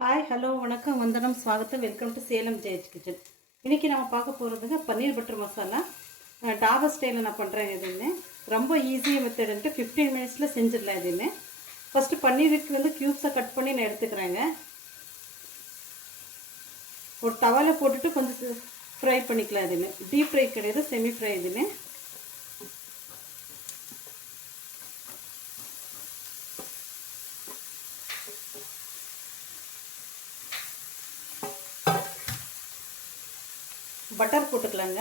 Hi hello வணக்கம் வந்தனம் ஸ்வாகத்தம் welcome to Salem ஜெயஜ் kitchen. இன்றைக்கி நம்ம பார்க்க போகிறதுங்க பன்னீர் பட்டர் மசாலா. டாபா ஸ்டைலில் நான் பண்ணுறேன். இதுன்னு ரொம்ப ஈஸியாக மெத்தடுன்ட்டு 15 மினிட்ஸில் செஞ்சிடலாம். இதுன்னு ஃபஸ்ட்டு பன்னீருக்கு வந்து க்யூப்ஸை கட் பண்ணி நான் எடுத்துக்கிறேங்க. ஒரு தவாவில் போட்டுட்டு கொஞ்சம் ஃப்ரை பண்ணிக்கலாம். இதுன்னு டீப் ஃப்ரை கிடையாது, செமி ஃப்ரை. இதுன்னு பட்டர் போட்டுக்கலாங்க.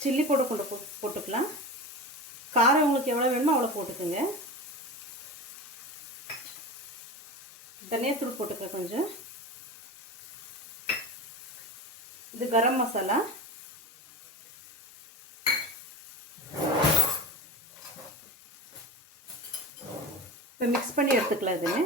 சில்லி பவுடர் கொண்டு போட்டுக்கலாம். காரம் உங்களுக்கு எவ்வளோ வேணுமோ அவ்வளோ போட்டுக்கோங்க. தனியாத்தூள் போட்டுக்கலாம் கொஞ்சம். இது கரம் மசாலா. இப்போ மிக்ஸ் பண்ணி எடுத்துக்கலாம். இதுன்னு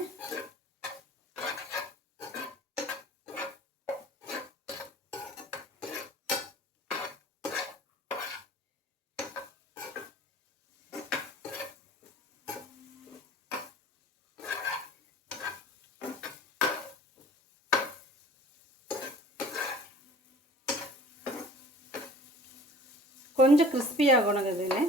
கொஞ்சம் கிறிஸ்பி ஆகணுங்க. இதுன்னு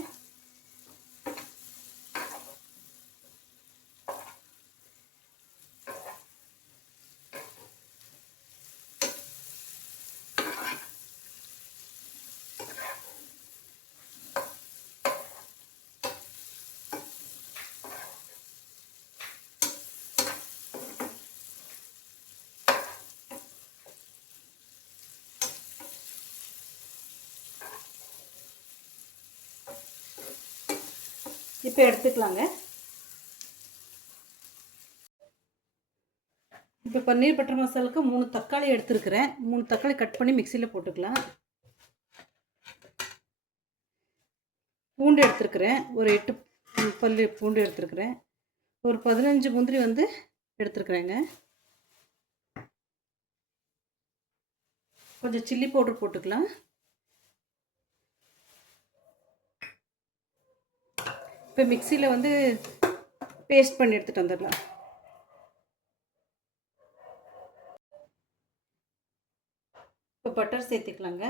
இப்போ எடுத்துக்கலாங்க. இப்போ பன்னீர் பட்டர் மசாலுக்கு 3 தக்காளி எடுத்துருக்கிறேன். 3 தக்காளி கட் பண்ணி மிக்சியில் போட்டுக்கலாம். பூண்டு எடுத்துருக்கிறேன். ஒரு 8 பல்லு பூண்டு எடுத்துருக்கிறேன். ஒரு 15 முந்திரி வந்து எடுத்துருக்குறேங்க. கொஞ்சம் சில்லி பவுடர் போட்டுக்கலாம். இப்போ மிக்சியில் வந்து பேஸ்ட் பண்ணி எடுத்துகிட்டு வந்துடலாம். இப்போ பட்டர் சேர்த்துக்கலாங்க.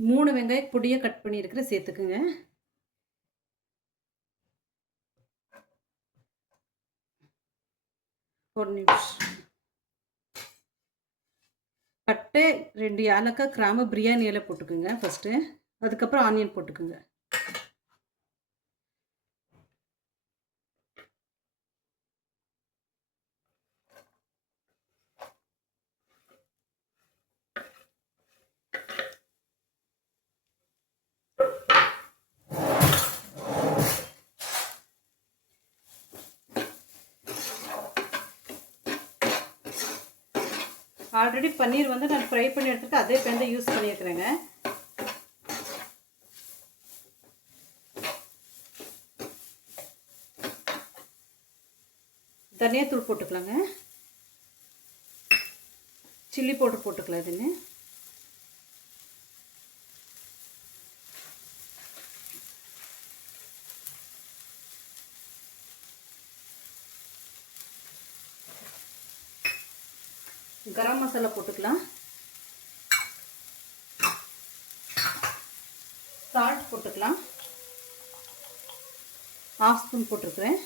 மூணு வெங்காயம் பொடியாக கட் பண்ணியிருக்கிற சேர்த்துக்குங்க. ஒரு நிமிஷம். பட்டை 2 ஏலக்காய், கிராம்பு, பிரியாணி இலை போட்டுக்குங்க ஃபஸ்ட்டு. அதுக்கப்புறம் ஆனியன் போட்டுக்குங்க. ஆல்ரெடி பன்னீர் வந்து நான் ஃப்ரை பண்ணி எடுத்துட்டு அதே பேன் தான் யூஸ் பண்ணியிருக்கிறேங்க. தனியாத்தூள் போட்டுக்கலாங்க. சில்லி பவுடர் போட்டுக்கலாம். இதுன்னு கரம் மசாலா போட்டுக்கலாம். சால்ட் போட்டுக்கலாம். 1/2 ஸ்பூன் போட்டிருக்கிறேன்.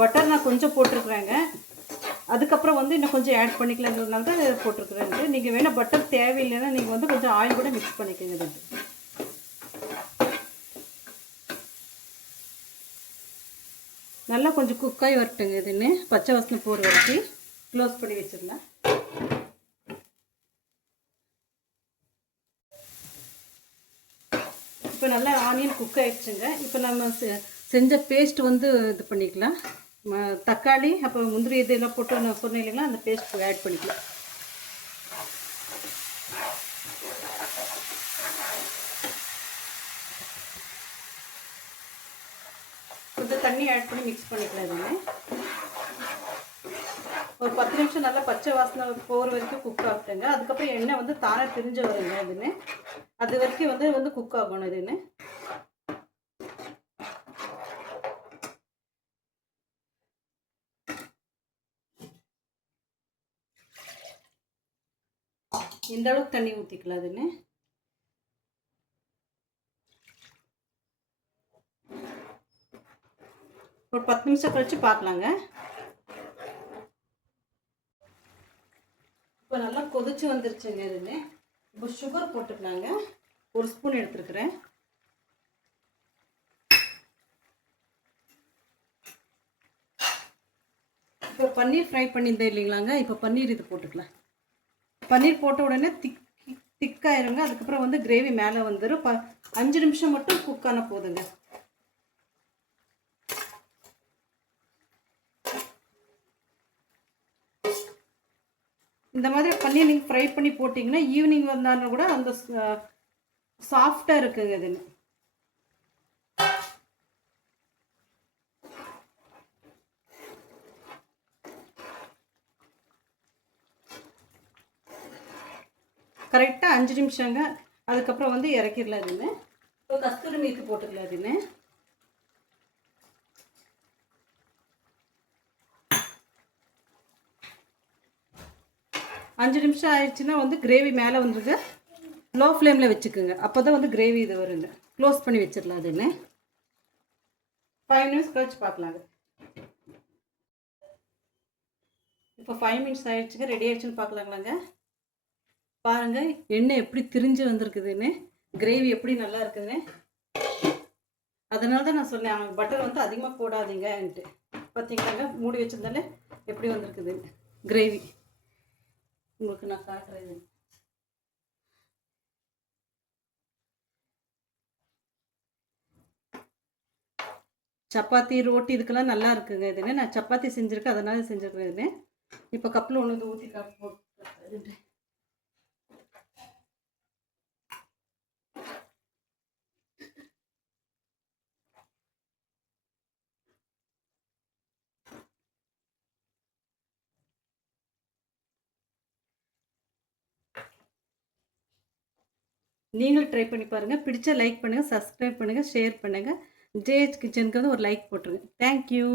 பட்டர் நான் கொஞ்சம் போட்டிருக்குறேங்க. அதுக்கப்புறம் வந்து இன்னும் கொஞ்சம் ஆட் பண்ணிக்கலாங்கிறதுனால தான் போட்டிருக்குறேங்க. நீங்கள் வேணால் பட்டர் தேவையில்லைன்னா நீங்கள் வந்து கொஞ்சம் ஆயில் கூட மிக்ஸ் பண்ணிக்கோங்க. நல்லா கொஞ்சம் குக்காகி வரட்டுங்க. இதுன்னு பச்சை வாசனை போகிற வரைக்கும் க்ளோஸ் பண்ணி வச்சிடலாம். இப்போ நல்லா ஆனியன் குக் ஆகிடுச்சுங்க. இப்போ நம்ம செஞ்ச பேஸ்ட் வந்து இது பண்ணிக்கலாம். தக்காளி அப்புறம் முந்திரி இதெல்லாம் போட்டு நான் சொன்னேன் இல்லைங்களா, அந்த பேஸ்ட் ஆட் பண்ணிக்கலாம். கொஞ்சம் தண்ணி ஆட் பண்ணி மிக்ஸ் பண்ணிக்கலாம். இதுன்னு ஒரு 10 நிமிஷம் நல்லா பச்சை வாசனை போகிற வரைக்கும் குக் ஆகட்டுங்க. அதுக்கப்புறம் எண்ணெய் வந்து தானாக பிரிஞ்சு வருங்க. இதுன்னு அது வரைக்கும் வந்து குக் ஆகணும். இதுன்னு இந்த அளவுக்கு தண்ணி ஊற்றிக்கலாம். இதுன்னு ஒரு 10 நிமிஷம் கழிச்சு பார்க்கலாங்க. இப்போ நல்லா கொதிச்சு வந்துருச்சுங்க. இதுன்னு இப்போ சுகர் போட்டுக்கலாங்க. 1 ஸ்பூன் எடுத்துருக்குறேன். இப்போ பன்னீர் ஃப்ரை பண்ணியிருந்தேன் இல்லைங்களாங்க. இப்போ பன்னீர் இது போட்டுக்கலாம். பன்னீர் போட்ட உடனே திக்காயிருங்க. அதுக்கப்புறம் வந்து கிரேவி மேலே வந்துடும். 5 நிமிஷம் மட்டும் குக் ஆன போதுங்க. இந்த மாதிரி பன்னீர் நீங்கள் ஃப்ரை பண்ணி போட்டிங்கன்னா ஈவினிங் வந்தாலும் கூட அந்த சாஃப்டாக இருக்குங்க. இதுன்னு கரெக்டாக 5 நிமிஷங்க. அதுக்கப்புறம் வந்து இறக்கிடலாம். இதுன்னு இப்போ கஸ்தூரி மேத்தி போட்டுக்கலாம். இதுன்னு 5 நிமிஷம் ஆயிடுச்சுன்னா வந்து கிரேவி மேலே வந்துருங்க. லோ ஃப்ளேமில் வச்சுக்கோங்க. அப்போ தான் வந்து கிரேவி இது வருங்க. க்ளோஸ் பண்ணி வச்சிடலாம். அதுன்னு 5 மினிட்ஸ் கழிச்சு பார்க்கலாங்க. இப்போ 5 மினிட்ஸ் ஆயிடுச்சுங்க. ரெடி ஆயிடுச்சுன்னு பார்க்கலாங்களாங்க. பாருங்கள் எண்ணெய் எப்படி திரிஞ்சு வந்திருக்குதுன்னு, கிரேவி எப்படி நல்லா இருக்குதுன்னு. அதனால தான் நான் சொன்னேன் பட்டர் வந்து அதிகமாக போடாதீங்கன்ட்டு. பார்த்தீங்களாங்க மூடி வச்சிருந்தாலே எப்படி வந்திருக்குதுன்னு கிரேவி. உங்களுக்கு நான் காட்டுறேன். சப்பாத்தி ரோட்டி இதுக்கெல்லாம் நல்லா இருக்குங்க. இதுன்னு நான் சப்பாத்தி செஞ்சுருக்கேன், அதனால செஞ்சுருக்கேன். இதுன்னு இப்போ கப்பில் ஒன்று ஊற்றி போட்டு நீங்களும் ட்ரை பண்ணி பாருங்கள். பிடிச்சா லைக் பண்ணுங்கள், சப்ஸ்கிரைப் பண்ணுங்கள், ஷேர் பண்ணுங்கள். ஜேஹெச் கிச்சனுக்கு வந்து ஒரு லைக் போட்டுருங்க. தேங்க்யூ.